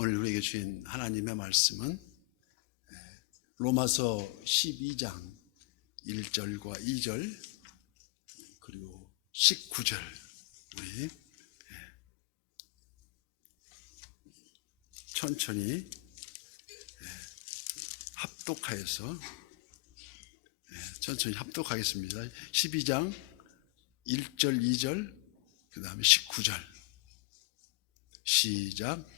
오늘 우리에게 주신 하나님의 말씀은 로마서 12장 1절과 2절 그리고 19절 우리 천천히 합독하여서 천천히 합독하겠습니다. 12장 1절, 2절, 그 다음에 19절. 시작.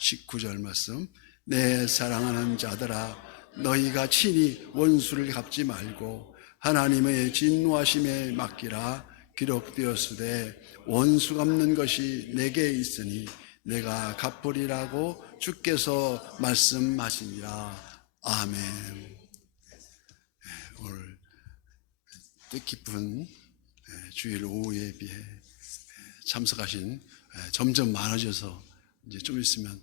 19절 말씀. 내 사랑하는 자들아 너희가 친히 원수를 갚지 말고 하나님의 진노하심에 맡기라 기록되었으되 원수 갚는 것이 내게 있으니 내가 갚으리라고 주께서 말씀하시니라. 아멘. 네, 오늘 뜻깊은 예, 주일 오후 예배에 예, 참석하신 예, 점점 많아져서 이제 좀 있으면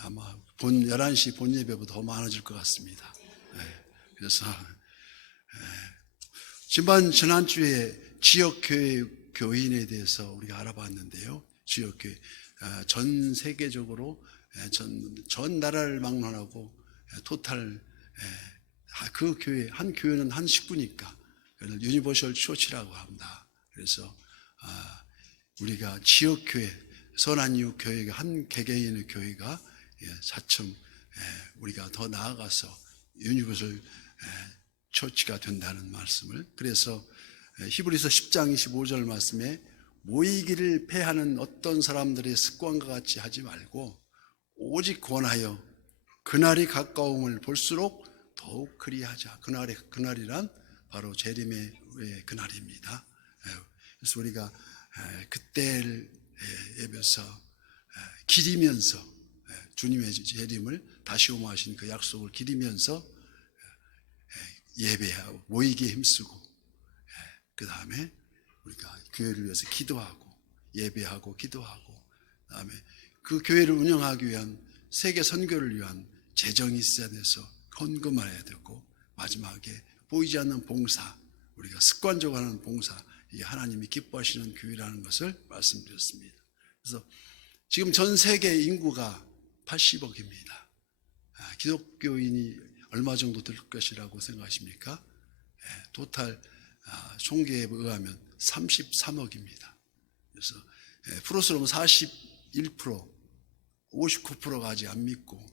아마 본 11시 본 예배보다 더 많아질 것 같습니다. 예, 그래서 예, 지난 지난주에 지역교회 교인에 대해서 우리가 알아봤는데요. 지역교회 아, 전 세계적으로 예, 전, 전 나라를 막론하고 예, 토탈 그 교회 한 교회는 한 식구니까 유니버셜 초치라고 합니다. 그래서 아, 우리가 지역 교회 선한 이유 교회가 한 개개인의 교회가 예, 차츰 예, 우리가 더 나아가서 유니버셜 예, 초치가 된다는 말씀을 그래서 예, 히브리서 10장 25절 말씀에 모이기를 패하는 어떤 사람들의 습관과 같이 하지 말고 오직 권하여 그날이 가까움을 볼수록 더욱 그리하자. 그날의 그날이란 바로 재림의 그날입니다. 예, 그래서 우리가 예, 그때를 예, 예배서 기리면서 예, 주님의 재림을 다시 오마하신 그 약속을 기리면서 예, 예배하고 모이기에 힘쓰고 그 다음에 우리가 교회를 위해서 기도하고 예배하고 기도하고 그 다음에 그 교회를 운영하기 위한 세계 선교를 위한 재정이 있어야 돼서 헌금을 해야 되고 마지막에 보이지 않는 봉사 우리가 습관적으로 하는 봉사 이 하나님이 기뻐하시는 교회라는 것을 말씀드렸습니다. 그래서 지금 전 세계 인구가 80억입니다. 아, 기독교인이 얼마 정도 될 것이라고 생각하십니까? 예, 토탈 아, 총계에 의하면 33억입니다. 그래서 예, 프로스로는 41%, 59%가 아직 안 믿고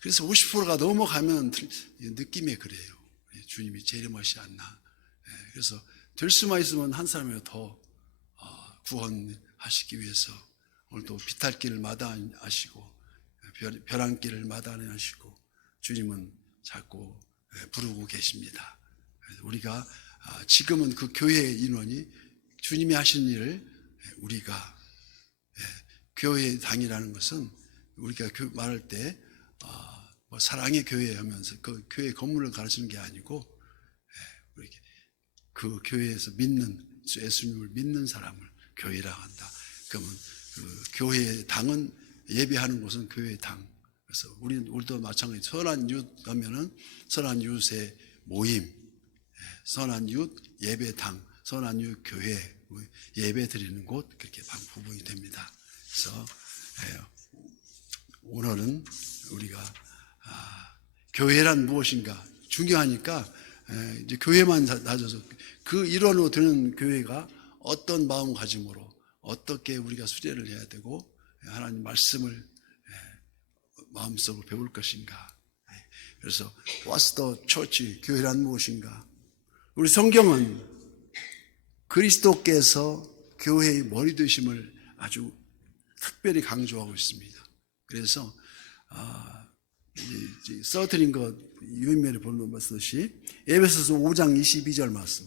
그래서 50%가 넘어가면 느낌에 그래요. 예, 주님이 재림하시 않나. 예, 그래서 될 수만 있으면 한 사람이라도 더 어, 구원하시기 위해서 오늘도 비탈길을 마다하시고 별- 벼랑 길을 마다하시고 주님은 자꾸 예, 부르고 계십니다. 우리가 아, 지금은 그 교회 인원이 주님이 하신 일을 예, 우리가 예, 교회 당이라는 것은 우리가 교- 말할 때 아, 뭐 사랑의 교회 하면서 그 교회 건물을 가르치는 게 아니고 그 교회에서 믿는 예수님을 믿는 사람을 교회라고 한다. 그러면 그 교회의 당은 예배하는 곳은 교회의 당. 그래서 우리는 우리도 마찬가지 선한 이웃 하면은 선한 이웃의 모임, 예, 선한 이웃 예배 당, 선한 이웃 교회 예배 드리는 곳 그렇게 방 부분이 됩니다. 그래서 예, 오늘은 우리가 아, 교회란 무엇인가 중요하니까 에, 이제 교회만 다- 다져서 그 일원으로 드는 교회가 어떤 마음가짐으로 어떻게 우리가 수제를 해야 되고 에, 하나님 말씀을 에, 마음속으로 배울 것인가. 에, 그래서 What's the church? 교회란 무엇인가? 우리 성경은 그리스도께서 교회의 머리 되심을 아주 특별히 강조하고 있습니다. 그래서 아, 써드린 것 유인면에 보는 것이 에베소서 5장 22절 말씀.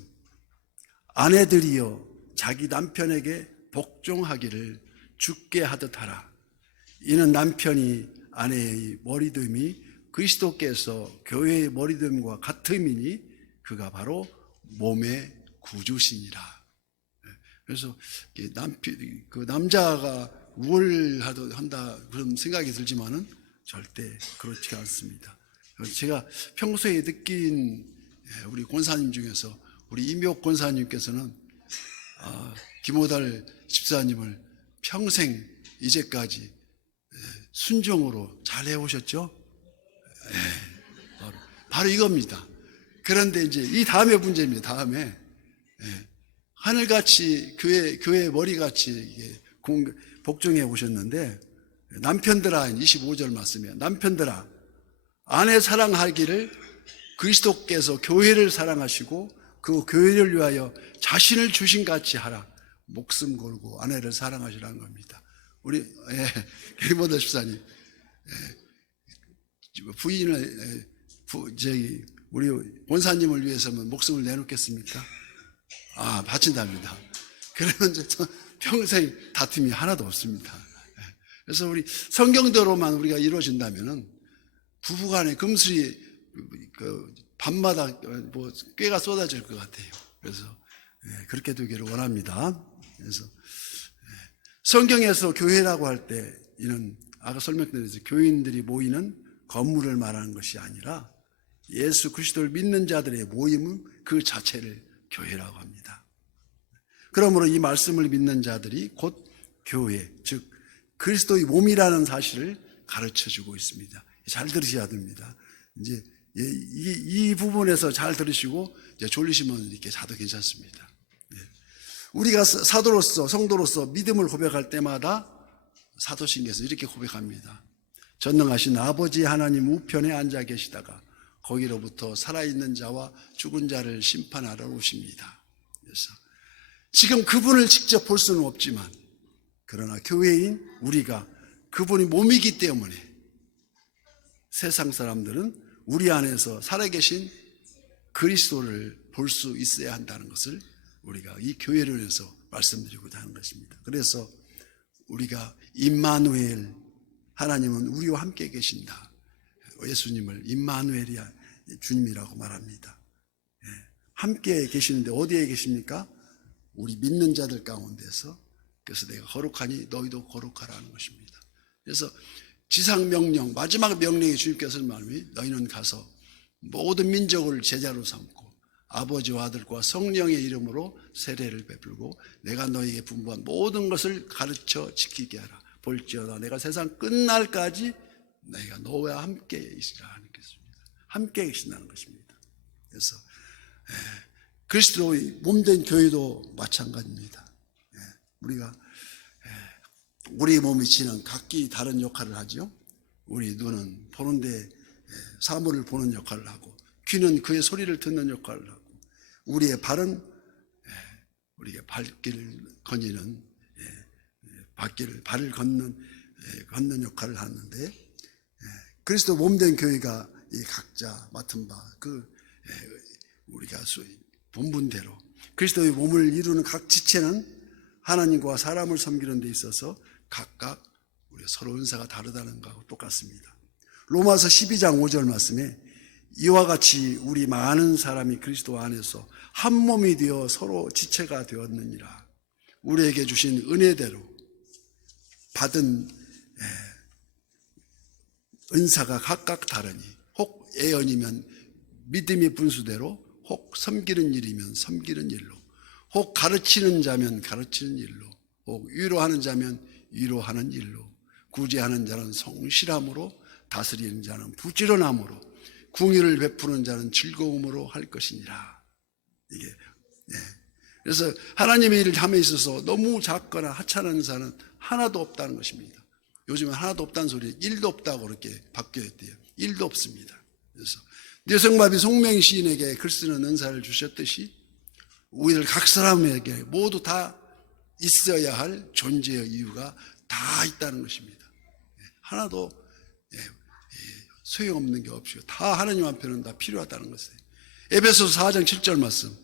아내들이여 자기 남편에게 복종하기를 죽게 하듯 하라. 이는 남편이 아내의 머리됨이 그리스도께서 교회의 머리됨과 같음이니 그가 바로 몸의 구주시니라. 예, 그래서 이게 남, 그 남자가 우월하다 한다 그런 생각이 들지만은 절대 그렇지 않습니다. 제가 평소에 느낀 예, 우리 권사님 중에서 우리 임욕 권사님께서는 아, 김호달 집사님을 평생 이제까지 예, 순종으로 잘 해오셨죠? 예, 바로, 바로 이겁니다. 그런데 이제 이 다음에 문제입니다. 다음에 예, 하늘같이 교회 교회 머리같이 복종해 오셨는데 남편들아 25절 말씀이에요. 남편들아 아내 사랑하기를 그리스도께서 교회를 사랑하시고 그 교회를 위하여 자신을 주신 같이 하라. 목숨 걸고 아내를 사랑하시라는 겁니다. 우리 예, 김모다 집사님 예, 부인을 예, 부, 저기 우리 원사님을 위해서면 목숨을 내놓겠습니까? 아 바친답니다. 그러면 이제 또 평생 다툼이 하나도 없습니다. 예. 그래서 우리 성경대로만 우리가 이루어진다면은 부부간의 금슬이 그 밤마다 뭐 꾀가 쏟아질 것 같아요. 그래서 예, 그렇게 되기를 원합니다. 그래서 예, 성경에서 교회라고 할 때 이는 아까 설명드렸듯이 교인들이 모이는 건물을 말하는 것이 아니라 예수 그리스도를 믿는 자들의 모임은 그 자체를 교회라고 합니다. 그러므로 이 말씀을 믿는 자들이 곧 교회, 즉 그리스도의 몸이라는 사실을 가르쳐 주고 있습니다. 잘 들으셔야 됩니다. 이제 이, 이, 이 부분에서 잘 들으시고 이제 졸리시면 이렇게 자도 괜찮습니다. 예. 우리가 사- 사도로서 성도로서 믿음을 고백할 때마다 사도신경에서 이렇게 고백합니다. 전능하신 아버지 하나님 우편에 앉아 계시다가 거기로부터 살아있는 자와 죽은 자를 심판하러 오십니다. 그래서 지금 그분을 직접 볼 수는 없지만 그러나 교회인 우리가 그분이 몸이기 때문에 세상 사람들은 우리 안에서 살아계신 그리스도를 볼 수 있어야 한다는 것을 우리가 이 교회를 위해서 말씀드리고자 하는 것입니다. 그래서 우리가 임마누엘 하나님은 우리와 함께 계신다. 예수님을 임마누엘이야 주님이라고 말합니다. 예, 함께 계시는데 어디에 계십니까? 우리 믿는 자들 가운데서 그래서 내가 거룩하니 너희도 거룩하라는 것입니다. 그래서 지상 명령 마지막 명령이 주님께서 말씀이 너희는 가서 모든 민족을 제자로 삼고 아버지와 아들과 성령의 이름으로 세례를 베풀고 내가 너희에게 분부한 모든 것을 가르쳐 지키게 하라. 볼지어다 내가 세상 끝날까지 내가 너와 함께 있으라 하는 것입니다. 함께 계신다는 것입니다. 그래서 예, 그리스도의 몸된 교회도 마찬가지입니다. 예, 우리가 예, 우리 몸이 지는 각기 다른 역할을 하죠. 우리 눈은 보는데 예, 사물을 보는 역할을 하고 귀는 그의 소리를 듣는 역할을 하고 우리의 발은 예, 우리가 발길을 거니는 예, 예, 발길을 발을 걷는 예, 걷는 역할을 하는데 예, 그리스도 몸된 교회가 이 각자 맡은 바 그 우리가 소위 본분대로 그리스도의 몸을 이루는 각 지체는 하나님과 사람을 섬기는 데 있어서 각각 우리 서로 은사가 다르다는 것하고 똑같습니다. 로마서 12장 5절 말씀에 이와 같이 우리 많은 사람이 그리스도 안에서 한 몸이 되어 서로 지체가 되었느니라. 우리에게 주신 은혜대로 받은 은사가 각각 다르니 혹 예언이면 믿음의 분수대로 혹 섬기는 일이면 섬기는 일로 혹 가르치는 자면 가르치는 일로 혹 위로하는 자면 위로하는 일로 구제하는 자는 성실함으로 다스리는 자는 부지런함으로 궁유를 베푸는 자는 즐거움으로 할 것이니라 이게 예. 그래서 하나님의 일을 함에 있어서 너무 작거나 하찮은 자는 하나도 없다는 것입니다. 요즘은 하나도 없다는 소리, 일도 없다고 그렇게 바뀌었대요. 일도 없습니다. 그래서 뇌성마비 송명 시인에게 글 쓰는 은사를 주셨듯이 우리들 각 사람에게 모두 다 있어야 할 존재의 이유가 다 있다는 것입니다. 예, 하나도 소용없는 게 없이요. 다 하나님 앞에는 다 필요하다는 것이에요. 에베소서 4장 7절 말씀.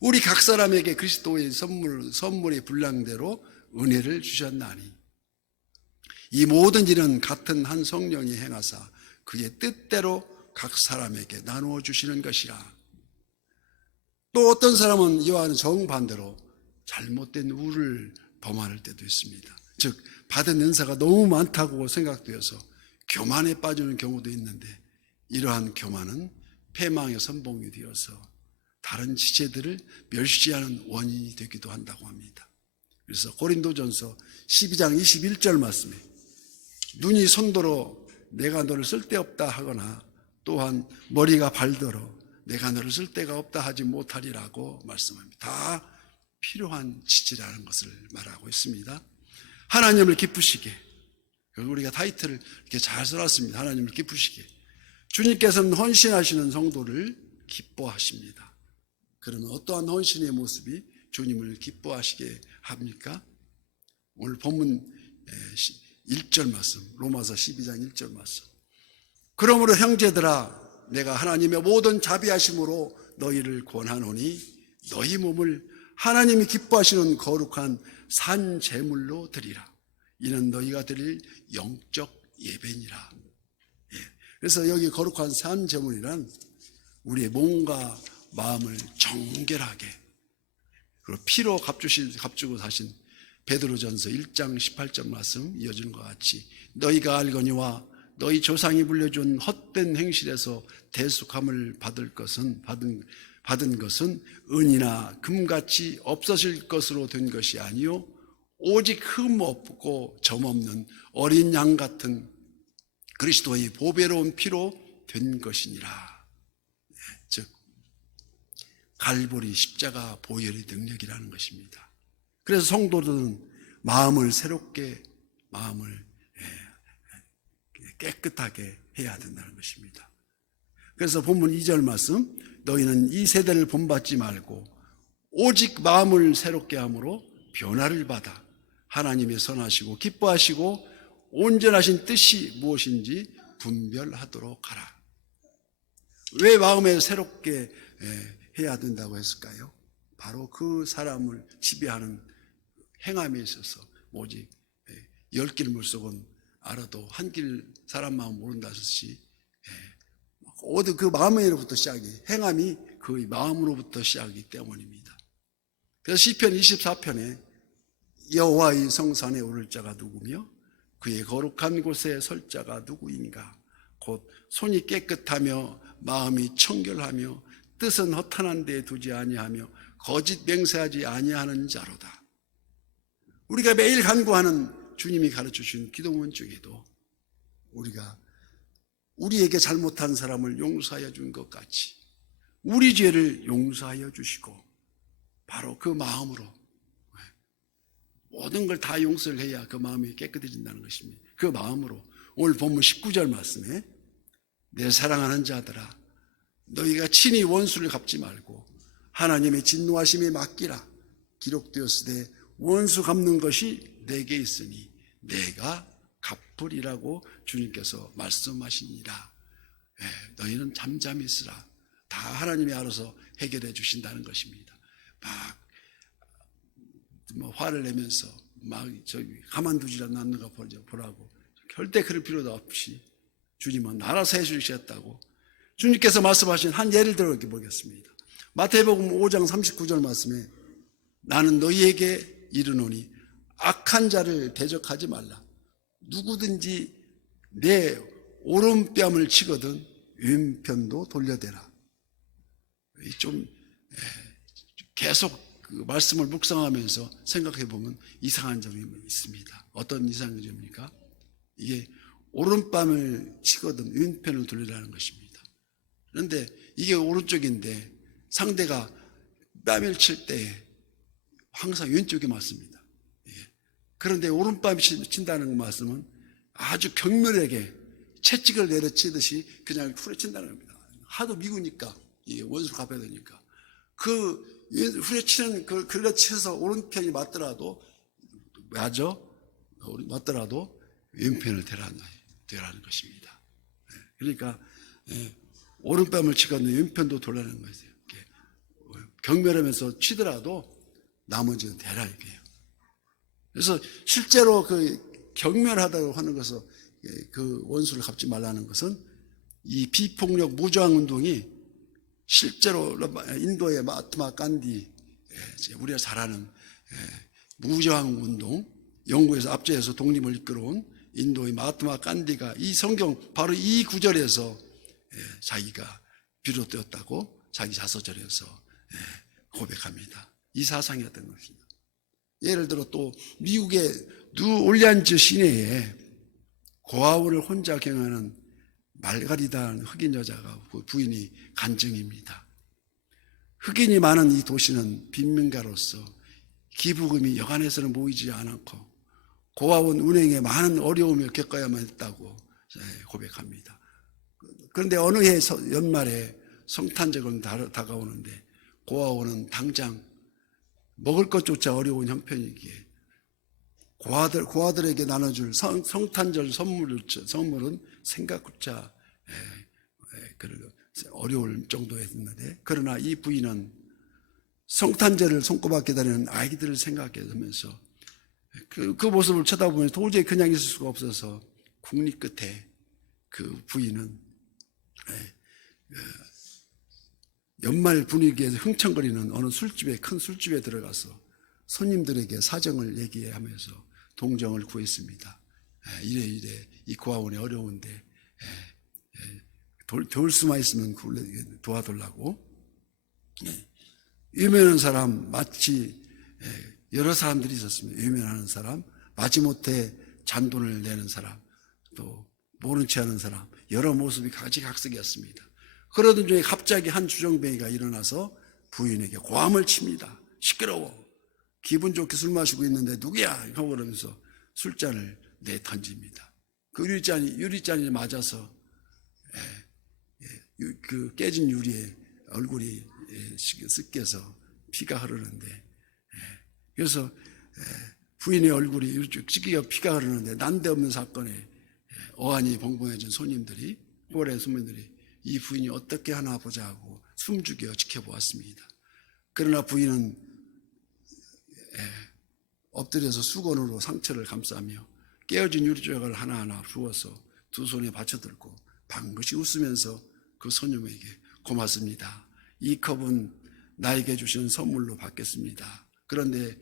우리 각 사람에게 그리스도의 선물, 선물의 분량대로 은혜를 주셨나니 이 모든 일은 같은 한 성령이 행하사 그의 뜻대로 각 사람에게 나누어 주시는 것이라. 또 어떤 사람은 이와는 정반대로 잘못된 우를 범할 때도 있습니다. 즉 받은 은사가 너무 많다고 생각되어서 교만에 빠지는 경우도 있는데 이러한 교만은 패망의 선봉이 되어서 다른 지체들을 멸시하는 원인이 되기도 한다고 합니다. 그래서 고린도전서 12장 21절 말씀에 눈이 손도로 내가 너를 쓸데없다 하거나 또한 머리가 발더러 내가 너를 쓸데가 없다 하지 못하리라고 말씀합니다. 다 필요한 지지라는 것을 말하고 있습니다. 하나님을 기쁘시게 우리가 타이틀을 이렇게 잘 써놨습니다. 하나님을 기쁘시게 주님께서는 헌신하시는 성도를 기뻐하십니다. 그러면 어떠한 헌신의 모습이 주님을 기뻐하시게 합니까? 오늘 본문 1절 말씀, 로마서 12장 1절 말씀. 그러므로 형제들아, 내가 하나님의 모든 자비하심으로 너희를 권하노니 너희 몸을 하나님이 기뻐하시는 거룩한 산 제물로 드리라. 이는 너희가 드릴 영적 예배니라. 예. 그래서 여기 거룩한 산 제물이란 우리의 몸과 마음을 정결하게 그리고 피로 값주신, 값주고 사신 베드로전서 1장 18절 말씀 이어지는 것 같이 너희가 알거니와 너희 조상이 물려준 헛된 행실에서 대속함을 받을 것은 받은 받은 것은 은이나 금같이 없어질 것으로 된 것이 아니요 오직 흠 없고 점 없는 어린 양 같은 그리스도의 보배로운 피로 된 것이니라. 예, 즉 갈보리 십자가 보혈의 능력이라는 것입니다. 그래서 성도들은 마음을 새롭게 마음을 예, 깨끗하게 해야 된다는 것입니다. 그래서 본문 2절 말씀 너희는 이 세대를 본받지 말고 오직 마음을 새롭게 함으로 변화를 받아 하나님의 선하시고 기뻐하시고 온전하신 뜻이 무엇인지 분별하도록 하라. 왜 마음에 새롭게 해야 된다고 했을까요? 바로 그 사람을 지배하는 행함에 있어서 오직 열 길 물속은 알아도 한 길 사람 마음 모른다 하듯이 모두 그 마음으로부터 시작이 행함이 그 마음으로부터 시작이기 때문입니다. 그래서 시편 24편에 여호와의 성산에 오를 자가 누구며 그의 거룩한 곳에 설 자가 누구인가 곧 손이 깨끗하며 마음이 청결하며 뜻은 허탄한 데 두지 아니하며 거짓 맹세하지 아니하는 자로다. 우리가 매일 간구하는 주님이 가르쳐 주신 기도문 중에도 우리가 우리에게 잘못한 사람을 용서하여 준 것 같이 우리 죄를 용서하여 주시고 바로 그 마음으로 모든 걸 다 용서를 해야 그 마음이 깨끗해진다는 것입니다. 그 마음으로 오늘 본문 19절 말씀에 내 사랑하는 자들아 너희가 친히 원수를 갚지 말고 하나님의 진노하심에 맡기라 기록되었으되 원수 갚는 것이 내게 있으니 내가 갚으리라고 주님께서 말씀하시니라 예, 너희는 잠잠히 있으라. 다 하나님이 알아서 해결해 주신다는 것입니다. 막 뭐 화를 내면서 막 저기 가만두지 않는가 보라고 절대 그럴 필요도 없이 주님은 알아서 해주셨다고 주님께서 말씀하신 한 예를 들어 이렇게 보겠습니다. 마태복음 5장 39절 말씀에 나는 너희에게 이르노니 악한 자를 대적하지 말라. 누구든지 내 오른뺨을 치거든 왼편도 돌려대라. 좀 계속 그 말씀을 묵상하면서 생각해 보면 이상한 점이 있습니다. 어떤 이상한 점입니까? 이게 오른뺨을 치거든 왼편을 돌리라는 것입니다. 그런데 이게 오른쪽인데 상대가 뺨을 칠 때 항상 왼쪽에 맞습니다. 예. 그런데 오른뺨이 친다는 말씀은 아주 격렬하게 채찍을 내려치듯이 그냥 후려친다는 겁니다. 하도 미우니까 원수를 갚아야 되니까 그 후려치는 그 글러치에서 오른편이 맞더라도 맞아 맞더라도 왼편을 대라는, 대라는 것입니다. 예, 그러니까 예, 오른뺨을 치거든 왼편도 돌라는 거예요. 경멸하면서 치더라도 나머지는 대라 이게요. 그래서 실제로 그 경멸하다고 하는 것은 예, 그 원수를 갚지 말라는 것은 이 비폭력 무저항 운동이 실제로 인도의 마트마 간디 예, 우리가 잘 아는 예, 무저항 운동 영국에서 압제해서 독립을 이끌어온 인도의 마트마 간디가 이 성경 바로 이 구절에서 예, 자기가 비롯되었다고 자기 자서전에서 예, 고백합니다. 이 사상이었던 것입니다. 예를 들어 또 미국의 누 올리안즈 시내에 고아원을 혼자 경영하는 말가리다는 흑인 여자가 그 부인이 간증입니다. 흑인이 많은 이 도시는 빈민가로서 기부금이 여간해서는 모이지 않았고 고아원 운행에 많은 어려움을 겪어야만 했다고 예, 고백합니다. 그런데 어느 해 서- 연말에 성탄절은 다- 다가오는데 고아원은 당장 먹을 것조차 어려운 형편이기에 고아들, 고아들에게 나눠줄 성, 성탄절 선물, 선물은 생각조차 에, 에, 그 어려울 정도였는데 그러나 이 부인은 성탄절을 손꼽아 기다리는 아이들을 생각하면서 그, 그 모습을 쳐다보면 도저히 그냥 있을 수가 없어서 국리 끝에 그 부인은 연말 분위기에서 흥청거리는 어느 술집에 큰 술집에 들어가서 손님들에게 사정을 얘기하면서 동정을 구했습니다. 에, 이래 이래 이 고아원이 어려운데 에, 에, 돌, 도울 수만 있으면 굴- 도와달라고 예. 유면한 사람 마치 에, 여러 사람들이 있었습니다. 유면하는 사람 마지못해 잔돈을 내는 사람 또 모른 체 하는 사람 여러 모습이 가지각색이었습니다. 그러던 중에 갑자기 한 주정뱅이가 일어나서 부인에게 고함을 칩니다. 시끄러워. 기분 좋게 술 마시고 있는데 누구야? 하고 그러면서 술잔을 내 던집니다. 그 유리잔이, 유리잔이 맞아서, 예, 예, 유- 그 깨진 유리에 얼굴이 예, 시- 습겨서 피가 흐르는데, 예, 그래서 예, 부인의 얼굴이 찢기가 피가 흐르는데 난데없는 사건에 예, 어안이 봉봉해진 손님들이, 꼴의 손님들이 이 부인이 어떻게 하나 보자 하고 숨죽여 지켜보았습니다. 그러나 부인은 엎드려서 수건으로 상처를 감싸며 깨어진 유리조각을 하나하나 부어서 두 손에 받쳐들고 방긋이 웃으면서 그 손님에게 고맙습니다. 이 컵은 나에게 주신 선물로 받겠습니다. 그런데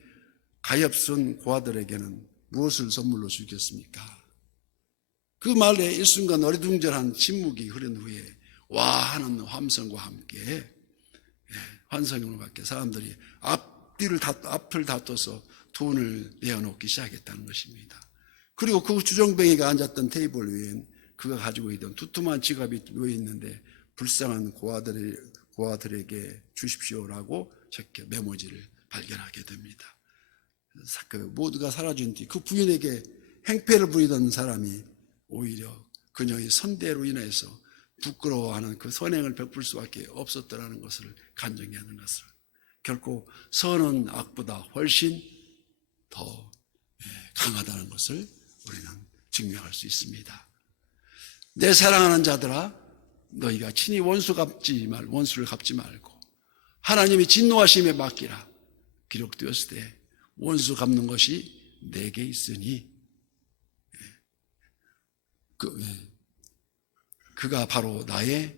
가엾은 고아들에게는 무엇을 선물로 주겠습니까? 그 말에 일순간 어리둥절한 침묵이 흐른 후에 와 하는 함성과 함께 예, 환성을 받게 사람들이 앞 뒤를 다, 앞을 다퉈서 돈을 내어놓기 시작했다는 것입니다. 그리고 그 주정뱅이가 앉았던 테이블 위엔 그가 가지고 있던 두툼한 지갑이 놓여 있는데 불쌍한 고아들의, 고아들에게 주십시오라고 적혀 메모지를 발견하게 됩니다. 사- 그 모두가 사라진 뒤 그 부인에게 행패를 부리던 사람이 오히려 그녀의 선대로 인해서 부끄러워하는 그 선행을 베풀 수밖에 없었더라는 것을 간증해 하는 것을 결코 선은 악보다 훨씬 더 예, 강하다는 것을 우리는 증명할 수 있습니다. 내 사랑하는 자들아 너희가 친히 원수 갚지 말 원수를 갚지 말고 하나님이 진노하심에 맡기라 기록되었을 때 원수 갚는 것이 내게 있으니 예. 그, 예. 그가 바로 나의 예,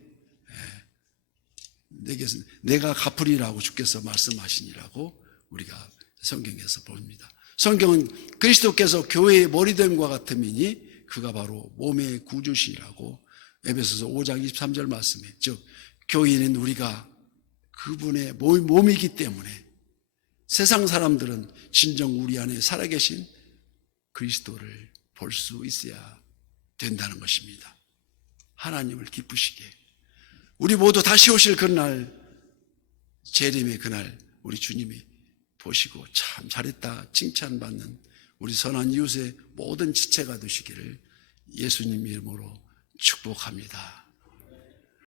내게 내가 갚으리라고 주께서 말씀하시니라고 우리가 성경에서 봅니다. 성경은 그리스도께서 교회의 머리됨과 같음이니 그가 바로 몸의 구주시라고 에베소서 5장 23절 말씀에 즉 교인은 우리가 그분의 몸- 몸이기 때문에 세상 사람들은 진정 우리 안에 살아계신 그리스도를 볼 수 있어야 된다는 것입니다. 하나님을 기쁘시게 우리 모두 다시 오실 그날 재림의 그날 우리 주님이 보시고 참 잘했다 칭찬받는 우리 선한 이웃의 모든 지체가 되시기를 예수님 이름으로 축복합니다.